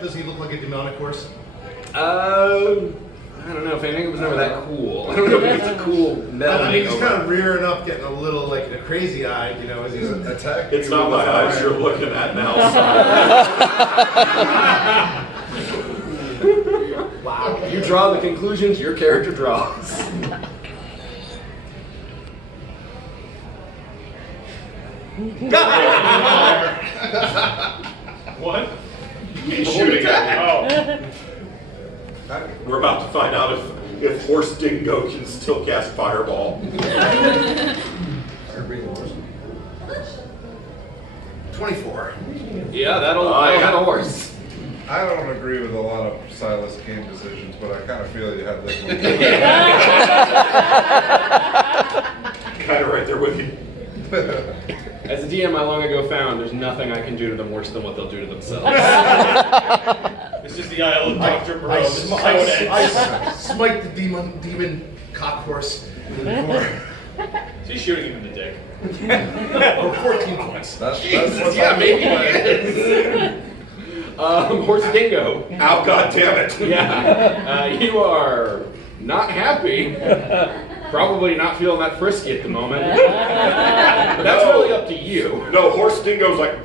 Does he look like a demonic horse? I don't know if anything was never that cool. I don't know if it's a cool metal. He's kind of rearing up, getting a little like a crazy eyed, you know, as he's attacking. It's not my eyes you're looking at now. Wow. You draw the conclusions your character draws. What? He's shooting at me. Oh. We're about to find out if Horse Dingo can still cast Fireball. 24. Yeah, that'll have a horse. I don't agree with a lot of Silas game decisions, but I kind of feel you had this one. Kind of right there with you. As a DM I long ago found, there's nothing I can do to them worse than what they'll do to themselves. It's just the Isle of Dr. Moreau. I smite the demon cock horse in the core. So he's shooting him in the dick. Or 14 points. That's Yeah, maybe he is. Horse Dingo. Ow, God damn it. Yeah. You are not happy. Probably not feeling that frisky at the moment. But that's really up to you. No, Horse Dingo's like...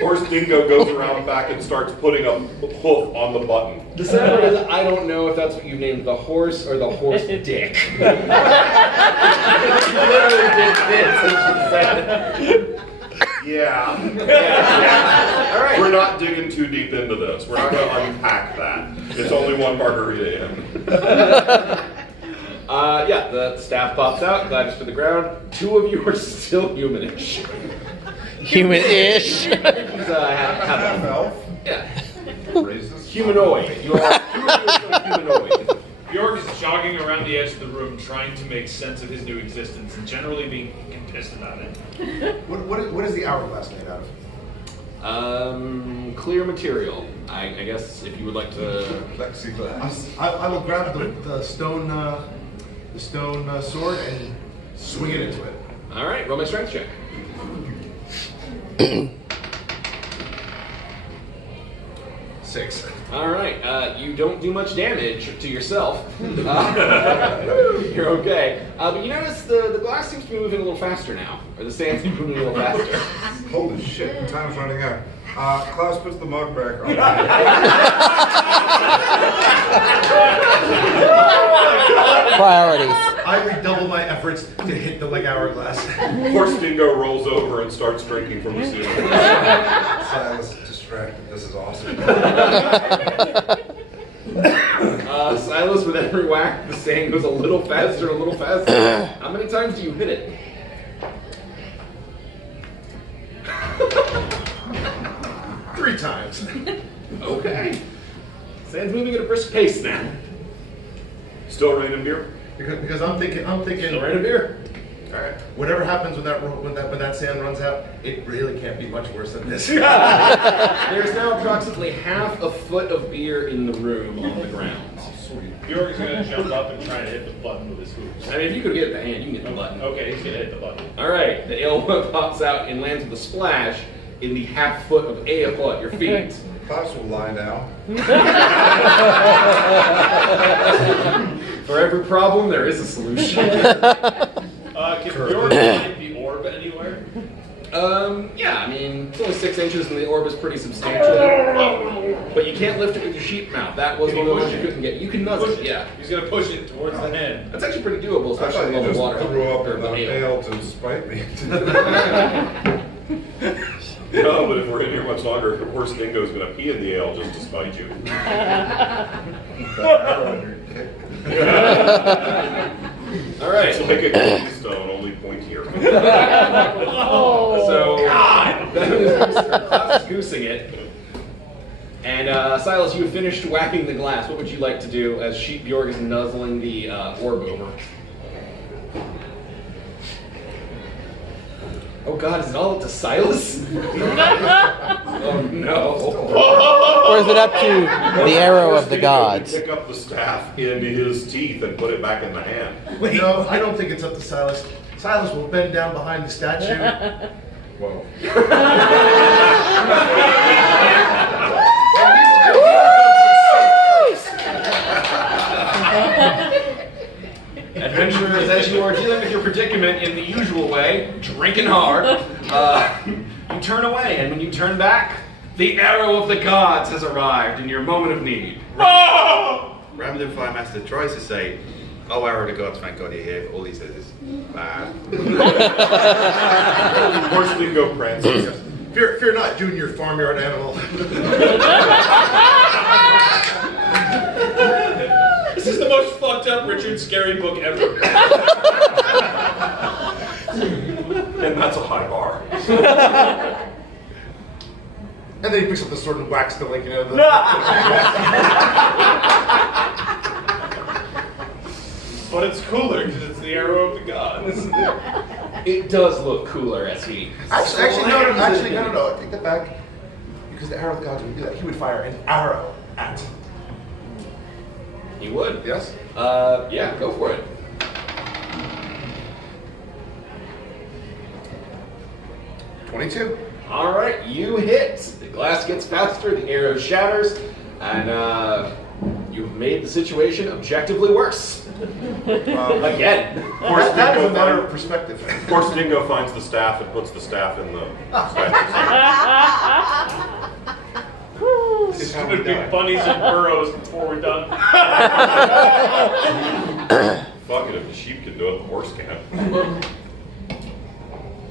Horse Dingo goes around back and starts putting a hoof on the button. The sad part is, I don't know if that's what you named the horse or the horse dick. You literally did this and she said it. Yeah. All right. We're not digging too deep into this. We're not going to unpack that. It's only one margarita in. Yeah, the staff pops out, gliders to the ground. Two of you are still humanish. Human-ish. half elf. Yeah. Racist. Humanoid. Two of you are still humanoid. Bjork is jogging around the edge of the room trying to make sense of his new existence and generally being pissed about it. What is the hourglass made out of? Clear material. I guess if you would like to. Plexiglass. I will grab the stone sword and swing it into it. All right, roll my strength check. Six. All right, you don't do much damage to yourself. You're okay. But you notice the glass seems to be moving a little faster now, or the sand seems to be moving a little faster. Holy shit, time's running out. Klaus puts the mug back on. Priorities. I redouble my efforts to hit the hourglass. Horse Dingo rolls over and starts drinking from the ceiling. Silas distracted. This is awesome. Silas, with every whack, the sand goes a little faster, a little faster. How many times do you hit it? Three times. Okay. Sand's moving at a brisk pace now. Still raining beer? Because I'm thinking. Still right a beer. All right. Whatever happens when that sand runs out, it really can't be much worse than this. There's now approximately half a foot of beer in the room on the ground. Bjork is going to jump up and try to hit the button with his hooves. I mean, if you could get the hand, you can get the button. Okay, he's going to hit the button. All right, the ale pops out and lands with a splash in the half foot of ale at your feet. Klaus will lie down. For every problem, there is a solution. Can Bjork find the orb anywhere? Yeah, I mean, it's only 6 inches and the orb is pretty substantial. But you can't lift it with your sheep mouth. That was one of the ones you couldn't get. You can nuzzle it, yeah. He's going to push it towards the head. That's actually pretty doable, I thought especially you with just water. threw up or in the ale. ale to spite me. No, but if we're in here much longer, the Horse Dingo's going to pee in the ale just to spite you. All right. It's like a kidney stone, only pointier. So, that is goosing it. And Silas, you have finished whacking the glass. What would you like to do as Sheep Bjork is nuzzling the orb over? Oh God, is it all up to Silas? Oh no. Or is it up to the arrow of the gods? Pick up the staff into his teeth and put it back in the hand. Wait, no, I don't think it's up to Silas. Silas will bend down behind the statue. Whoa. drinking hard. You turn away, and when you turn back, the arrow of the gods has arrived in your moment of need. Ramblin' Fire Master tries to say, "Oh, arrow of the gods, thank God you're here." All he says is, "Bad." Horse Dingo prances. Fear not, Junior farmyard animal. This is the most fucked up Richard Scary book ever. And that's a high bar. And then he picks up the sword and whacks the link, But it's cooler because it's the arrow of the gods. It does look cooler as he. Actually, no. I take that back. Because the arrow of the gods would do that. He would fire an arrow at. He would. Yes? Yeah, go for it. 22. All right, you hit. The glass gets faster, the arrow shatters, and you've made the situation objectively worse. Again. Horse That is a Dingo matter of perspective. Horse Dingo finds the staff and puts the staff in the It's gonna be bunnies and burrows before we're done. Fuck it, if the sheep can do it, the horse can't.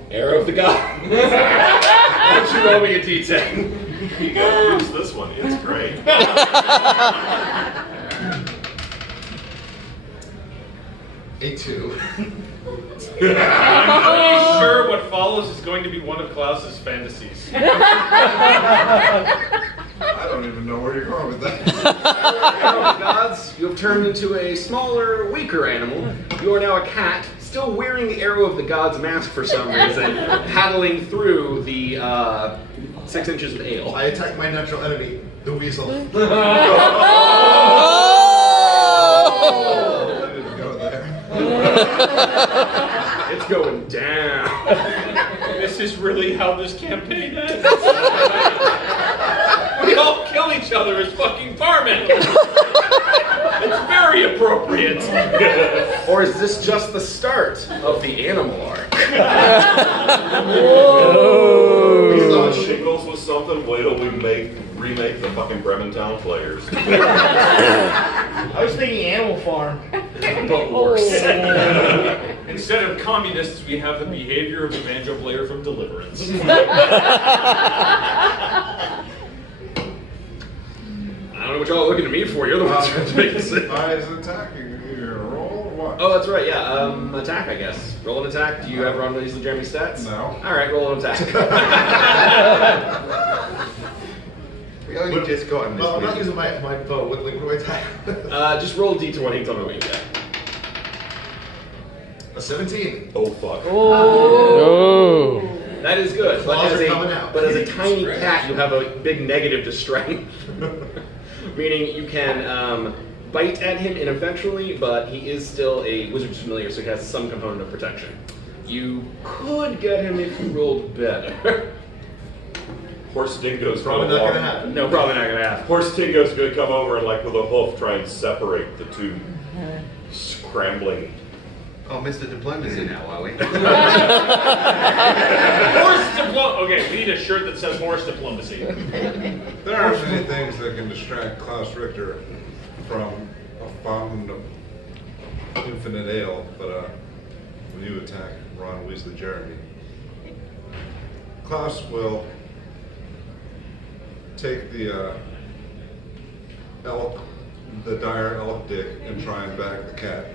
Arrow of the god. Why don't you roll me a d10? You gotta use this one, it's great. A 2. I'm pretty sure what follows is going to be one of Klaus's fantasies. I don't even know where you're going with that. Arrow of the gods, you have turned into a smaller, weaker animal. You are now a cat, still wearing the arrow of the gods mask for some reason, paddling through the 6 inches of ale. I attack my natural enemy, the weasel. I didn't go there. It's going down. This is really how this campaign ends. We all kill each other as fucking farming. It's very appropriate. Or is this just the start of the animal arc? We thought Shingles was something, wait till we remake the fucking Brementown players. I was thinking Animal Farm. But worse. Instead of communists, we have the behavior of the banjo player from Deliverance. I don't know what y'all are looking at me for. You're the ones who have to make this. I is attacking. You roll or what? Oh, that's right, yeah. Attack, I guess. Roll an attack. Do you ever run these Jeremy stats? No. Alright, roll an attack. We only just got him this Well, I'm not week. using my bow. What do I attack? Just roll a d20 and tell me what you get. A 17. Oh fuck. Oh. That is good. But Claws as, are coming out. but as a tiny cat, you have a big negative to strength. Meaning you can bite at him ineffectually, but he is still a wizard's familiar, so he has some component of protection. You could get him if you rolled better. Horse Dingo's Probably not gonna happen. No, probably not gonna happen. Horse Dingo's gonna come over and like with a hoof try and separate the two scrambling. Oh, Mr. Diplomacy now, are we? Horse diplomacy. Okay, we need a shirt that says horse diplomacy. There aren't many things that can distract Klaus Richter from a fountain of infinite ale, but when you attack Ron Weasley Jeremy, Klaus will take the elk, the dire elk dick, and try and bag the cat.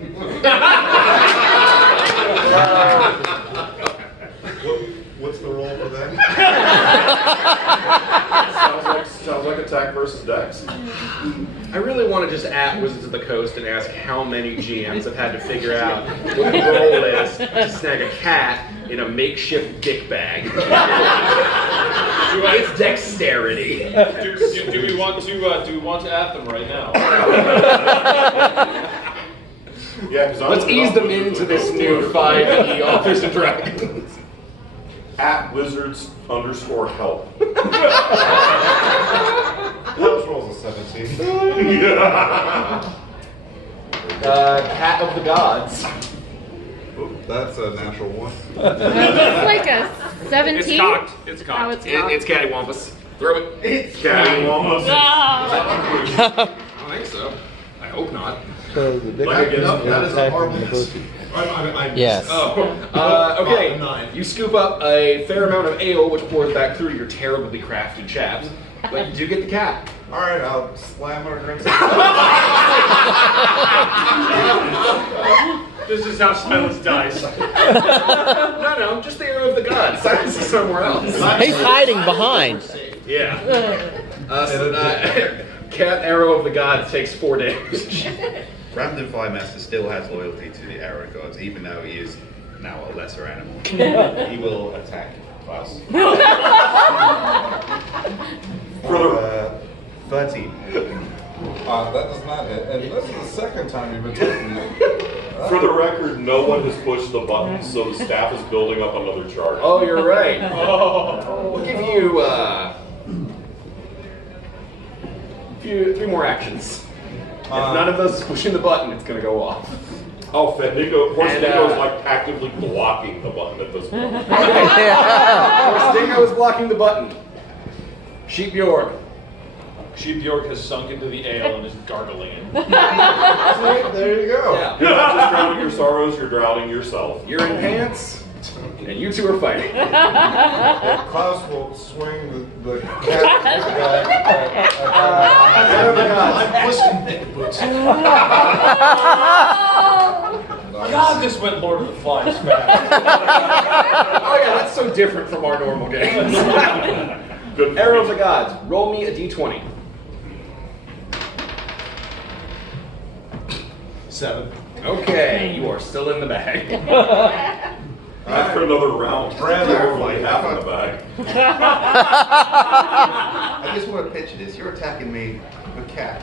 What's the roll for that? Sounds like attack versus dex. I really want to just at Wizards of the Coast and ask how many GMs have had to figure out what the goal is to snag a cat in a makeshift dick bag. It's dexterity. Do we want to at them right now? Yeah, because Let's ease them into this new 5e Authors and Dragons. at wizards_help. Klaus rolls a 17. Cat of the Gods That's a natural one. It's like a 17. It's cocked. It's Oh, cocked. it's cocked. It's cattywampus. Throw it. It's cattywampus. Oh. I don't think so. I hope not. So the dick Like is against that is a attacking horrible the miss. pussy. I Yes. Okay. 9. You scoop up a fair amount of ale, which pours back through your terribly crafted chaps, but you do get the cat. All right, I'll slam her against This is how silence dies. No, just the arrow of the gods. Silence is somewhere else. He's hiding behind. Yeah. Cat arrow of the gods takes 4 damage. Ramden Firemaster still has loyalty to the arrow gods, even though he is now a lesser animal. He will attack Klaus. For 13. That does not hit. And this is the second time you've been taking me. For the record, no one has pushed the button, so the staff is building up another charge. Oh, you're right. We'll give you 3 more actions. If none of those is pushing the button, it's going to go off. Oh, Fendingo, Horse And, Dingo is like actively blocking the button at this point. Stingo is blocking the button. Sheep Bjorg. Sheep York has sunk into the ale and is gargling it. There you go. Yeah. You're not just drowning your sorrows, you're drowning yourself. You're in pants, and you two are fighting. Klaus will swing the cat. I'm pushing Nick Boots. God, this went Lord of the Flies fast. Oh yeah, that's so different from our normal games. Good. Arrow of the gods. Roll me a d20. 7. Okay, you are still in the bag. After another round, Clarify. half in the bag. I just want to picture this. You're attacking me with a cat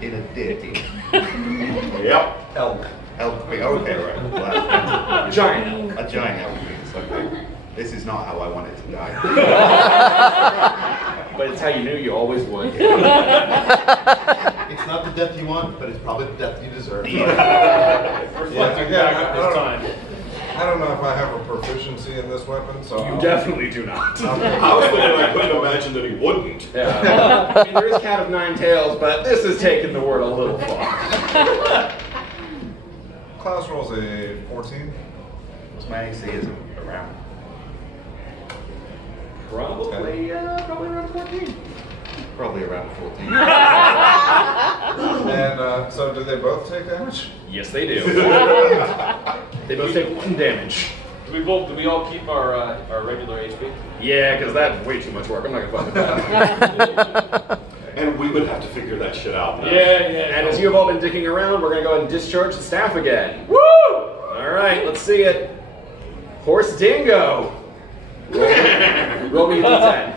in a dick. Yep. Elk. Elk. Okay, right. Well, Giant elk. a giant elk. Okay. This is not how I wanted to die. But it's how you knew you always would. It's not the death you want, but it's probably the death you deserve. Reflecting back on this time. I don't know if I have a proficiency in this weapon, so You definitely do not. I was thinking I couldn't imagine that he wouldn't. Yeah. I mean, there is Cat of 9 Tails, but this is taking the word a little far. Klaus rolls a 14. What's my AC is around? Probably around 14. Probably around 14. And so do they both take damage? Yes, they do. They both take 1 damage. Do we all keep our regular HP? Yeah, because that's way too much work. I'm not gonna fuck with that. And we would have to figure that shit out now. Yeah. And as you have all been dicking around, we're gonna go ahead and discharge the staff again. Woo! All right, let's see it. Horse Dingo. Roll me a d10.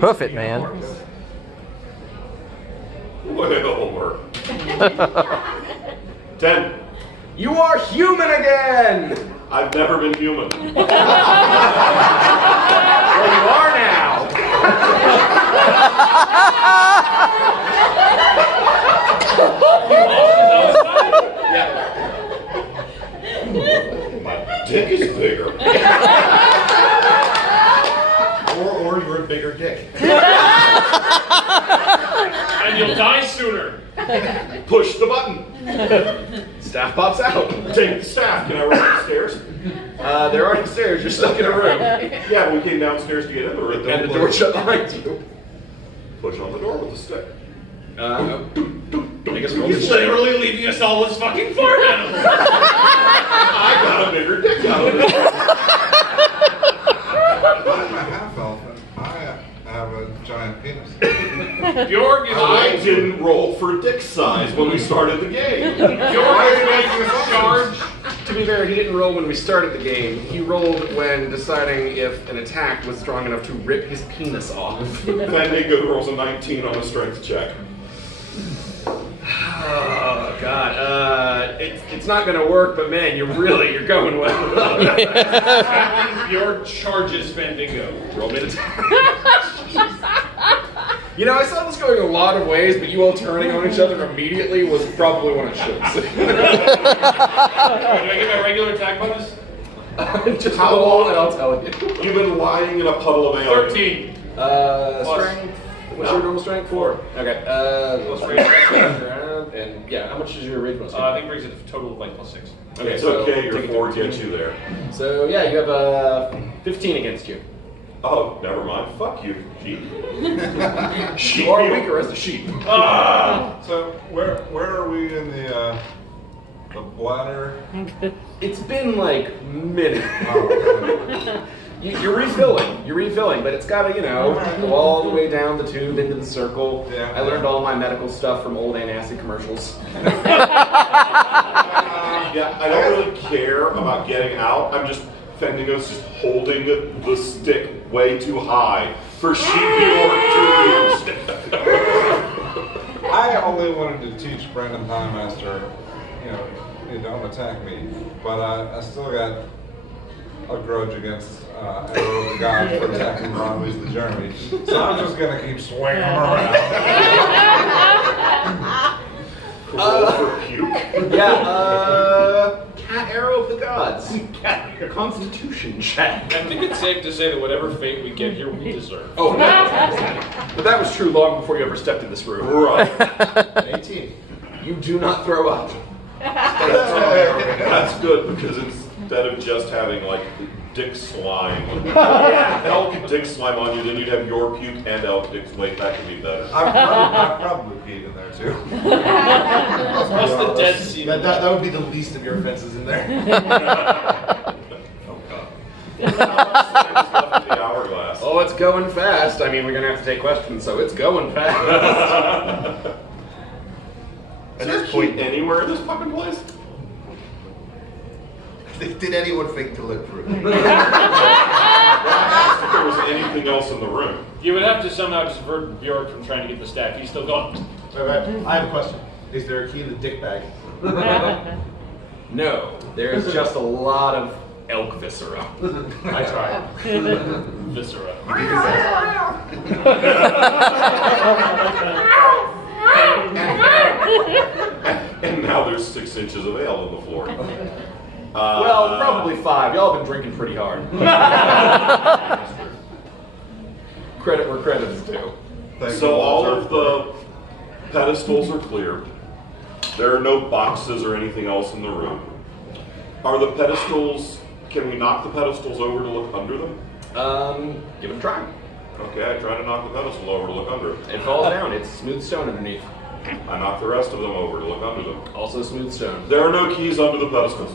Hoof it, man. Well, 10. You are human again. I've never been human. Well, you are now. My dick is bigger. Or you're a bigger dick. And you'll die sooner. Push the button. Staff pops out. Take the staff. Can I run upstairs? There aren't stairs. You're stuck in a room, Yeah, we came downstairs to get in the room. and the door shut behind you. Push on the door with a stick. I guess roll He's literally leaving us all as fucking farm animals. I got a bigger dick out of it. I'm a half elf and I have a giant penis. Bjorg is I going didn't roll for dick size when we started the game. Bjorg is going to charge. To be fair, he didn't roll when we started the game. He rolled when deciding if an attack was strong enough to rip his penis off. Fandango rolls a 19 on a strength check. Oh God, it's not gonna work. But man, you're going well. Bjorg charges Fandango. Roll me the You know, I saw this going a lot of ways, but you all turning on each other immediately was probably one of shows. Do I get my regular attack bonus? Just How roll long? and I'll tell you. You've been lying in a puddle of ale. 13. Strength. What's your normal strength? 4. Okay. Plus rage. And yeah, how much is your rage bonus? I think it brings it a total of like +6. Okay, It's so okay, take your it 4 to gets you there. So yeah, you have 15 against you. Oh, never mind. Fuck you, sheep. You are weaker as the sheep. So where are we in the bladder? It's been like minutes. Oh, okay. You're refilling, but it's got to, go all the way down the tube into the circle. Yeah. I learned all my medical stuff from old antacid commercials. Yeah, I don't really care about getting out. I'm just Fendingo's just holding the stick way too high for sheep or to use. I only wanted to teach Brandon Time Master, you don't attack me, but I still got a grudge against Arrow of the God for attacking Ron Weasley the Jeremy. So I'm just gonna keep swinging him around. Roll for puke. Yeah, Cat Arrow of the Gods. Constitution check. I think it's safe to say that whatever fate we get here, we deserve. Oh, but that was true long before you ever stepped in this room. Right. 18. You do not throw up. That's good because instead of just having like dick slime, elk dick slime on you, then you'd have your puke and elk dick's weight. That could be better. I've probably peed in there too. Plus the dead sea. That would be the least of your offenses in there. Oh god. How much slime is left in the hourglass? Oh, it's going fast. I mean, we're going to have to take questions, so it's going fast. Is there point anywhere in this fucking place? Did anyone think to look through? If there was anything else in the room. You would have to somehow divert Bjork from trying to get the staff. He's still gone. Wait, I have a question. Is there a key in the dick bag? No, there's just a lot of elk viscera. I tried. Viscera. And now there's 6 inches of ale on the floor. Well, probably 5. Y'all have been drinking pretty hard. Credit where credit is due. So all of the pedestals are clear. There are no boxes or anything else in the room. Are the pedestals, can we knock the pedestals over to look under them? Give it a try. Okay, I try to knock the pedestal over to look under it. It falls down. It's smooth stone underneath. I knock the rest of them over to look under them. Also smooth stone. There are no keys under the pedestals.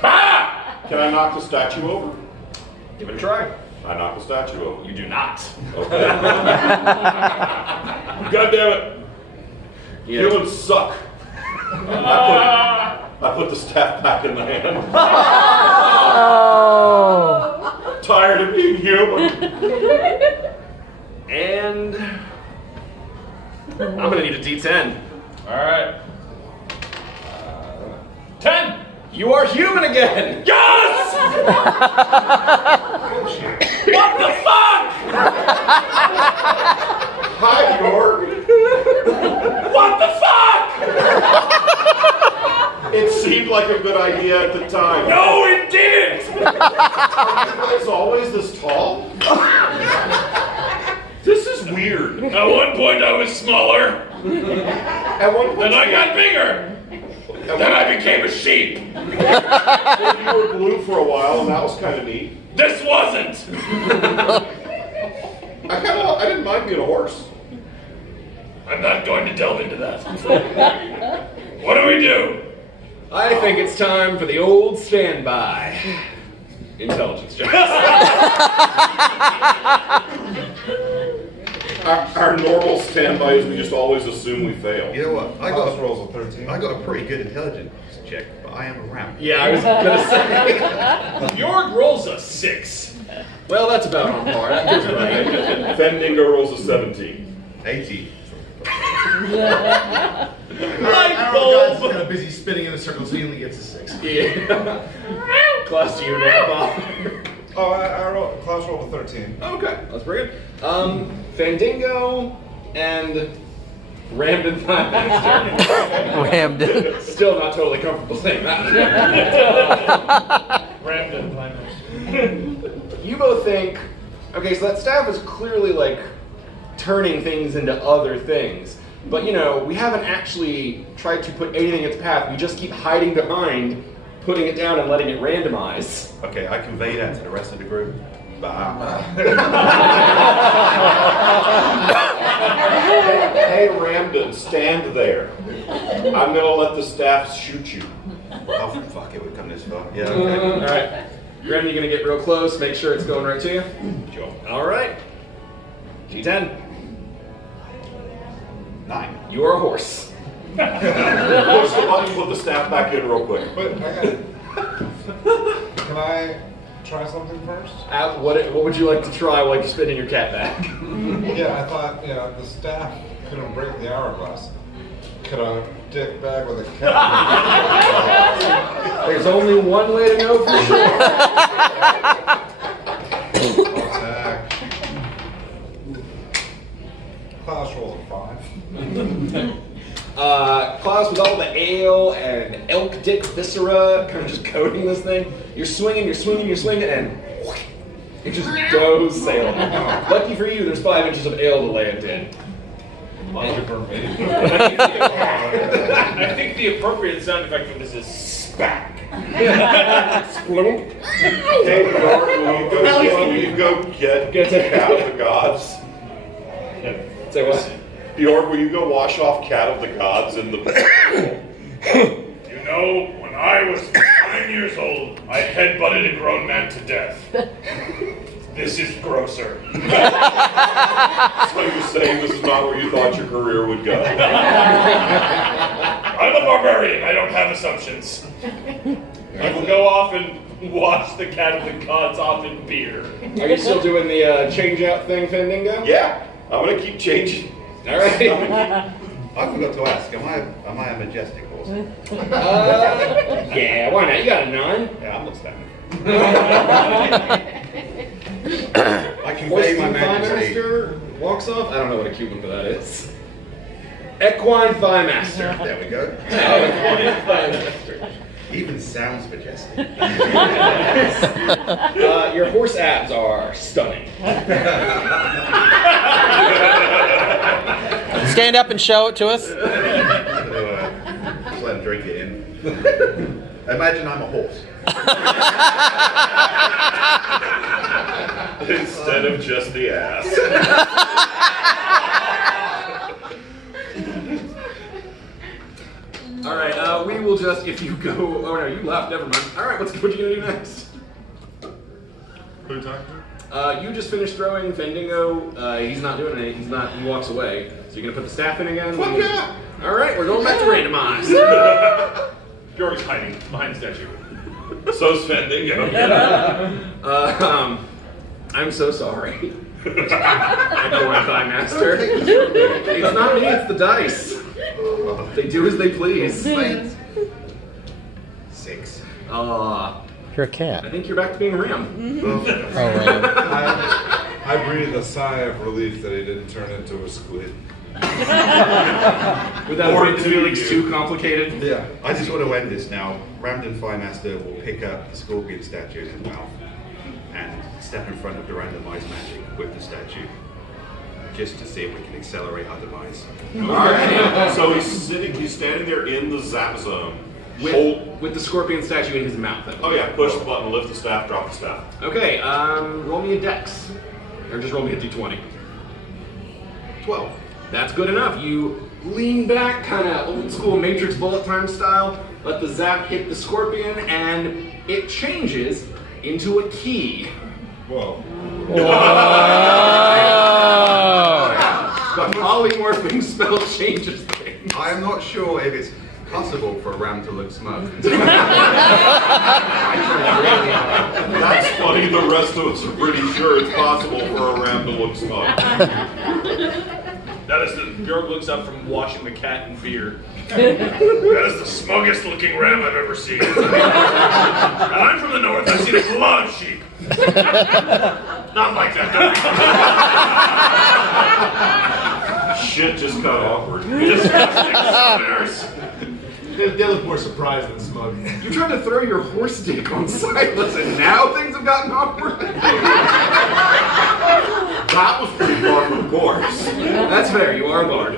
Can I knock the statue over? Give it a try. I knock the statue over. You do not. Okay. God damn it. You know, Humans suck. I put the staff back in the hand. Oh. Tired of being human. and I'm gonna need a D10. All right. 10. You are human again. Yes! What the fuck? Hi, Bjork. What the fuck? It seemed like a good idea at the time. No, it didn't. Are you guys always this tall? This is weird. At one point, I was smaller. At one point, Then I got bigger. Then I became a sheep. you were blue for a while, and that was kind of neat. This wasn't. I didn't mind being a horse. I'm not going to delve into that. What do we do? I think it's time for the old standby. Intelligence check. Our normal standby is we just always assume we fail. You know what? House rolls a 13. I got a pretty good intelligence check, but I am a ramp. Yeah, I was gonna say. Bjork rolls a 6. Well, that's about on par. That feels right. Fendingo rolls a 17. 80. Light God's bulb. kind of busy spinning in a circle, so he only gets a 6. Yeah. Class to you, Grandpa. Oh, Klaus rolled a 13. Okay, that's pretty good. Fandingo and Ramden Thigh-Master. Rammed. Still not totally comfortable saying that. Ramden Thigh-Master. You both think, okay, so that staff is clearly like turning things into other things. But you know, we haven't actually tried to put anything in its path. We just keep hiding behind putting it down and letting it randomize. Okay, I convey that to the rest of the group. Hey, Ramden, stand there. I'm gonna let the staff shoot you. Oh, fuck it, we've come this far. Yeah, okay. All right. Gren, you're gonna get real close, make sure it's going right to you. Sure. All right. G10. 9. You are a horse. Push the button, put the staff back in real quick. But can I try something first? What would you like to try while you're spinning your cat back? Yeah, I thought, the staff couldn't break the hourglass. Could I dick bag with a cat? There's only one way to know for sure. Attack. Klaus rolls a 5. Klaus, with all the ale and elk dick viscera kind of just coating this thing, you're swinging, and it just goes sailing. Lucky for you, there's 5 inches of ale to land in. Lucky for me. I think the appropriate sound effect for this is spack. Splunk. Hey, Bjorn, will you go get Cat of the Gods? Say what? Bjorn, will you go wash off Cat of the Gods in the You know, when I was 9 years old, I headbutted a grown man to death. This is grosser. So you're saying this is not where you thought your career would go? I'm a barbarian. I don't have assumptions. I will go off and wash the Cat of the Gods off in beer. Are you still doing the change out thing, Fandingo? Yeah, I'm gonna keep changing. All right. I forgot to ask, am I a majestic horse? Yeah, why not? You got a 9. Yeah, I'm not standing. I Horse convey my Thigh majesty. Master walks off. I don't know what a Cuban for that is. Equine Thigh Master. There we go. Equine Thigh Master. Even sounds majestic. Your horse abs are stunning. Stand up and show it to us. So, just let him drink it in. Imagine I'm a horse. Instead of just the ass. All right, we will just, if you go, oh no, you left, never mind. All right, what you gonna do next? Who are you talking to? You just finished throwing Fandingo. He's not doing anything. He walks away. So you're gonna put the staff in again? Fuck yeah! All right, we're going back to randomized. Bjork's hiding behind the statue. So's Fandingo. I'm so sorry. Equine Thigh Master. It's not me, it's the dice. They do as they please. 6. You're a cat. I think you're back to being a ram. Oh, Ram. I breathed a sigh of relief that he didn't turn into a squid. Without Or making the do feelings you. too complicated. Yeah. I just want to end this now. Ramden Master will pick up the scorpion statue in his mouth and step in front of the randomized magic with the statue, just to see if we can accelerate our demise. Alright, so he's standing there in the zap zone. With the scorpion statue in his mouth. Oh yeah, push the button, lift the staff, drop the staff. Okay, roll me a dex. Or just roll me a d20. 12. That's good enough. You lean back, kind of old school Matrix bullet time style, let the zap hit the scorpion, and it changes into a key. Whoa. The polymorphing spell changes things. I am not sure if it's possible for a ram to look smug. That's funny, the rest of us are pretty sure it's possible for a ram to look smug. That is Bjork looks up from washing the cat in beer. That is the smuggest looking ram I've ever seen. I'm from the north. I've seen a lot of sheep. Not like that. Shit just got awkward. Disgusting sweaters. They look more surprised than smug. You tried to throw your horse dick on Silas, and now things have gotten awkward. That was pretty far from course. That's fair. You are a bard.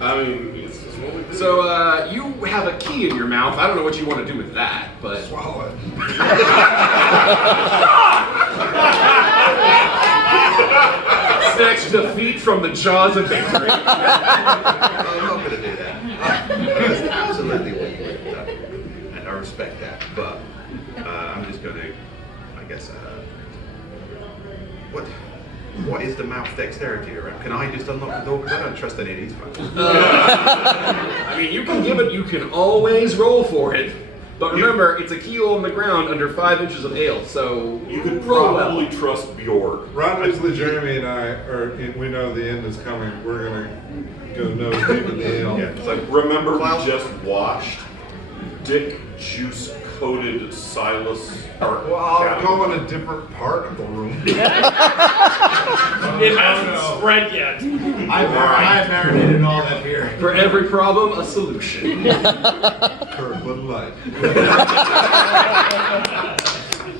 I mean, it's what we do. So you have a key in your mouth. I don't know what you want to do with that, but Swallow it. snatch defeat from the jaws of victory. I'm not going to do that. That's absolutely what you would have done. And I respect that. But I'm just going to, I guess, what is the mouth dexterity around? Can I just unlock the door? Because I don't trust any of these folks. I mean, you can give it. You can always roll for it. But remember, it's a keel on the ground under 5 inches of ale, so You could roll probably well. trust Bjork. Ron Weasley, Jeremy, and I we know the end is coming. We're gonna go nose deep in the ale. Yeah, so Remember, we just watched Dick Juice coated Silas. Well, I'll go in a different part of the room. It hasn't spread yet. I've marinated all that beer. For every problem, a solution. Kirkland Light.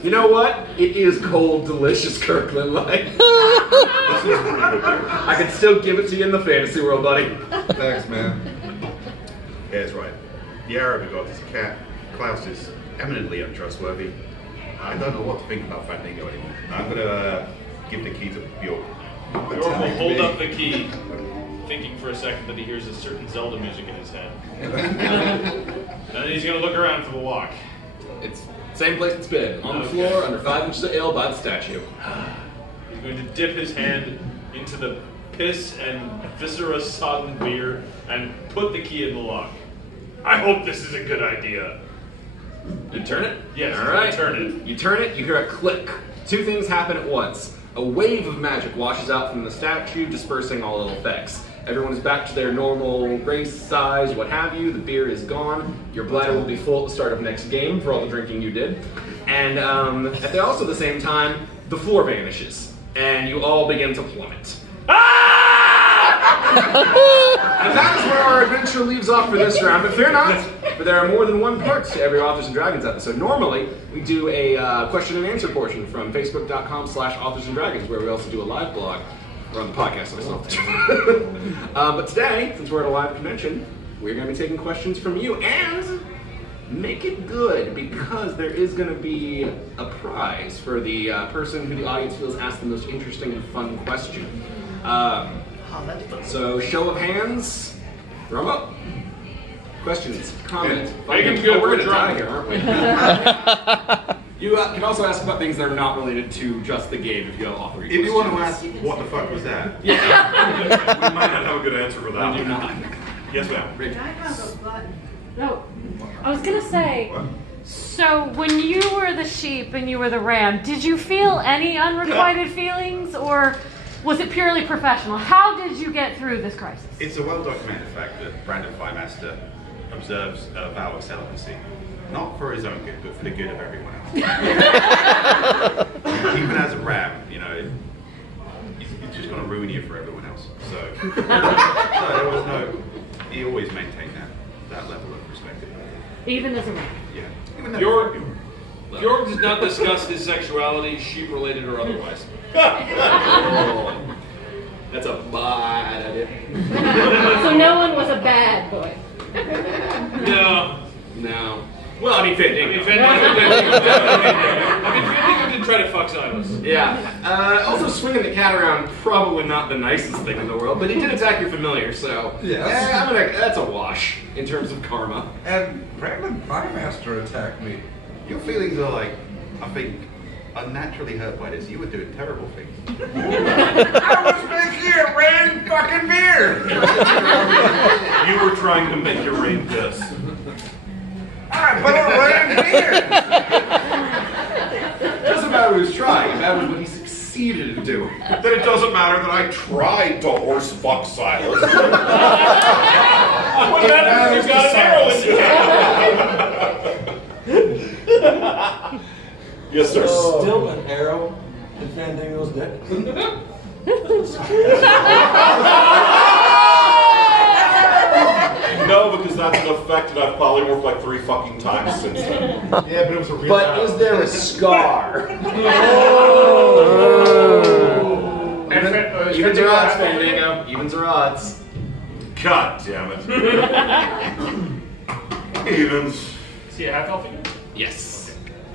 You know what? It is cold, delicious Kirkland Light. I can still give it to you in the fantasy world, buddy. Thanks, man. yeah, that's right. The arrow we got is a cat. Klaus is eminently untrustworthy. I don't know what to think about Fandango anymore. I'm going to give the key to Bjork. Bjork will hold up the key, thinking for a second that he hears a certain Zelda music in his head. Then he's going to look around for the lock. It's same place it's been. On the floor, under 5 inches of ale by the statue. He's going to dip his hand into the piss and viscera sodden beer and put the key in the lock. I hope this is a good idea. You turn it? Yes, All right. turn it. You turn it, you hear a click. Two things happen at once. A wave of magic washes out from the statue, dispersing all ill effects. Everyone is back to their normal race, size, what have you. The beer is gone. Your bladder will be full at the start of next game for all the drinking you did. And at the same time, the floor vanishes. And you all begin to plummet. And that is where our adventure leaves off for this round. But fear not, for there are more than one part to every Authors and Dragons episode. Normally, we do a question and answer portion from facebook.com/Authors and Dragons, where we also do a live blog. We're on the podcast myself. But today, since we're at a live convention, we're going to be taking questions from you and make it good, because there is going to be a prize for the person who the audience feels asked the most interesting and fun question. So, show of hands, drum up. Questions, comments. Make it good, We're we're going to die drunk. here, aren't we? You can also ask about things that are not related to just the game if you have author If you want to ask, what the fuck was that? We might not have a good answer for that. We do not. Yes, ma'am. No, I was gonna say. So when you were the sheep and you were the ram, did you feel any unrequited feelings, or was it purely professional? How did you get through this crisis? It's a well-documented fact that Brandon Firemaster observes a vow of celibacy. Not for his own good, but for the good of everyone else. Even as a ram, you know, he's just going to ruin you for everyone else. So there was no, he always maintained that level of respect. Even as a ram. Yeah. Even though Bjork does not discuss his sexuality, sheep-related or otherwise. That's a bad idea. So no one was a bad boy. No. Well, I mean, Fandango. Fandango did try to fuck Silas. Yeah. Also, swinging the cat around, probably not the nicest thing in the world, but he did attack your familiar, so Yes. that's a wash in terms of karma. And Brandon Primemaster attacked me. your feelings are like, I think, unnaturally hurt by this. You were doing terrible things. I was making it rain fucking beer! You were trying to make your rain piss. I put it rain beer! It doesn't matter who's trying, it matters what he succeeded in doing. Then it doesn't matter that I tried to horse fuck Silas. What matters if you got an arrow in your hand? Yes, sir. Still an arrow in Fandango's deck? No, because that's an effect that I've polymorphed like 3 fucking times since then. Yeah, but it was a real. But is there a scar? Evens or odds, Fandango. Evens or odds. God damn it. Evens. Is he a half elf again? Yes.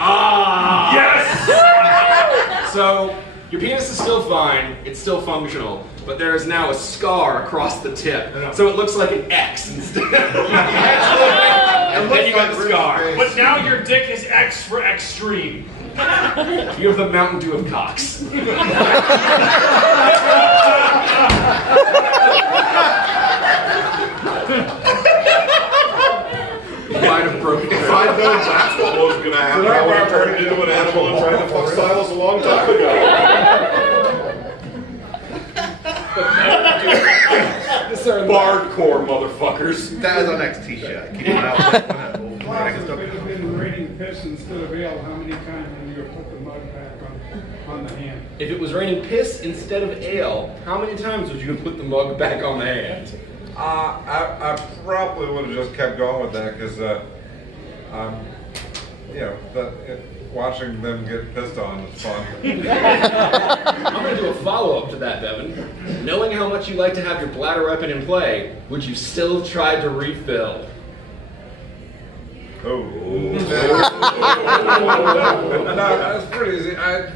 Ah! Yes! So, your penis is still fine, it's still functional, but there is now a scar across the tip. So it looks like an X instead. And then you got the scar. But now your dick is X for extreme. You have the Mountain Dew of cocks. Might have broken it. If I'd known that's what was going to happen, I would have turned into an animal and tried to fuck Silas a long time ago. Bardcore motherfuckers. That is our next t-shirt. Keep it out. If it had been raining piss instead of ale, how many times would you have put the mug back on the hand? If it was raining piss instead of ale, how many times would you put the mug back on the hand? I probably would have just kept going with that because, watching them get pissed on is fun. I'm going to do a follow-up to that, Devin. Knowing how much you like to have your bladder weapon in play, would you still try to refill? Oh. No, that's pretty easy. I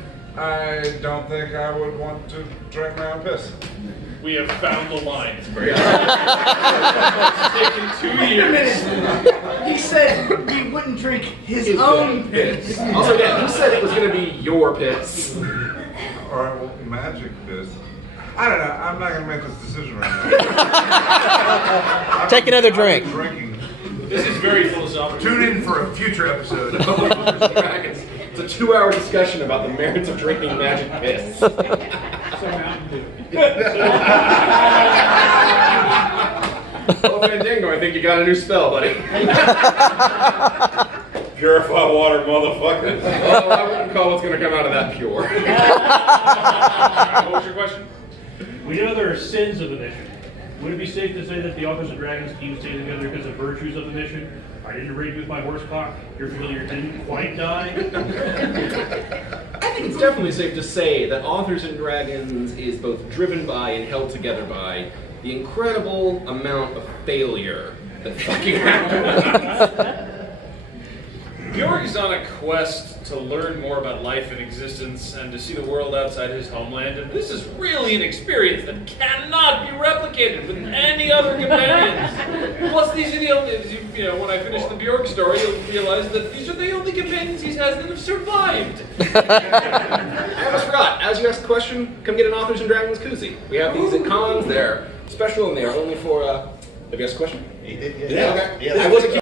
don't think I would want to drink my own piss. We have found the line. It's taken 2 years. He said he wouldn't drink his own piss. Also, yeah, who said it was going to be your piss? All right, well, magic piss. I don't know. I'm not going to make this decision right now. Take another drink. Drinking. This is very philosophical. Tune in for a future episode. Dragons. It's a 2-hour discussion about the merits of drinking magic piss. Well, Fandango, I think you got a new spell, buddy. Purify water, motherfucker. Oh, I wouldn't call what's going to come out of that pure. What was your question? We know there are sins of the mission. Would it be safe to say that the Authors and Dragons team stayed together because of virtues of the mission? I didn't raid you with my horse cock. Your familiar didn't quite die. I think it's definitely safe to say that Authors and Dragons is both driven by and held together by the incredible amount of failure that fucking happens. Bjork is on a quest to learn more about life and existence and to see the world outside his homeland, and this is really an experience that cannot be replicated with any other companions. Plus, these are the only, when I finish the Bjork story, you'll realize that these are the only companions he has that have survived. I almost forgot, as you asked the question, come get an Authors and Dragons koozie. We have these at cons, they're special and they are only for, have you asked a question? He did, Yeah, okay. Yeah. I wasn't